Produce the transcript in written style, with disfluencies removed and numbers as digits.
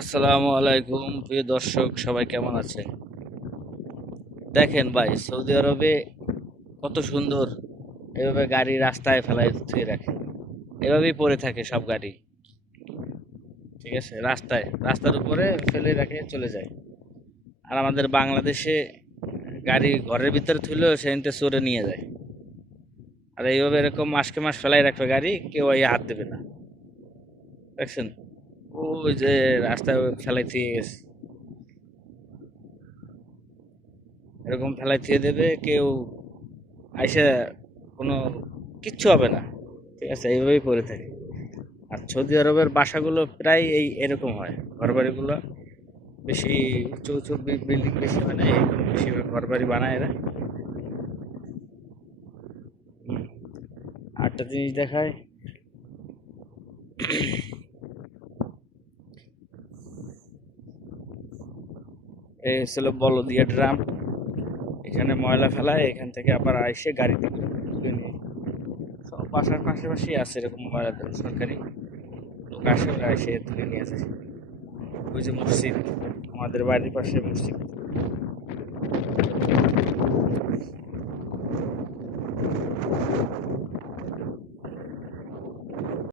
আসসালামু আলাইকুম প্রিয় দর্শক, সবাই কেমন আছেন? দেখেন ভাই, সৌদি আরবে কত সুন্দর এভাবে গাড়ি রাস্তায় ফেলায় থুয়ে রাখে। এভাবেই পড়ে থাকে সব গাড়ি। ঠিক আছে, রাস্তার উপরে ফেলে রাখে চলে যায়। আর আমাদের বাংলাদেশে গাড়ি ঘরের ভিতরে থুলেও সেখানটা চোরে নিয়ে যায়। আর এইভাবে এরকম মাসকে মাস ফেলাই রাখবে গাড়ি, কেউ এই হাত দেবে না। দেখছেন, ওই যে রাস্তায় ফেলাই থুয়ে গেছে, এরকম ফেলাই থুয়ে দেবে, কেউ আইসা কোনো কিচ্ছু হবে না। ঠিক আছে, এইভাবেই পড়ে থাকে। আর সৌদি আরবের বাসাগুলো প্রায় এরকম হয়, ঘরবাড়িগুলো বেশি উঁচু উঁচু বিল্ডিং বেশি হয় না, এরকম বেশি ঘরবাড়ি বানায় এরা। হুম। আরেকটা জিনিস দেখায়, এই ছিল বলদিয়া ড্রাম। এখানে ময়লা ফেলায়, এখান থেকে আবার আইসে গাড়িতে করে তুলে নিয়ে সব বাসার পাশাপাশি আছে এরকম ময়লা ড্রাম, সরকারি লোক আসে, ওরা এসে তুলে নিয়ে যায়। ওই যে মসজিদ, আমাদের বাড়ির পাশে মসজিদ,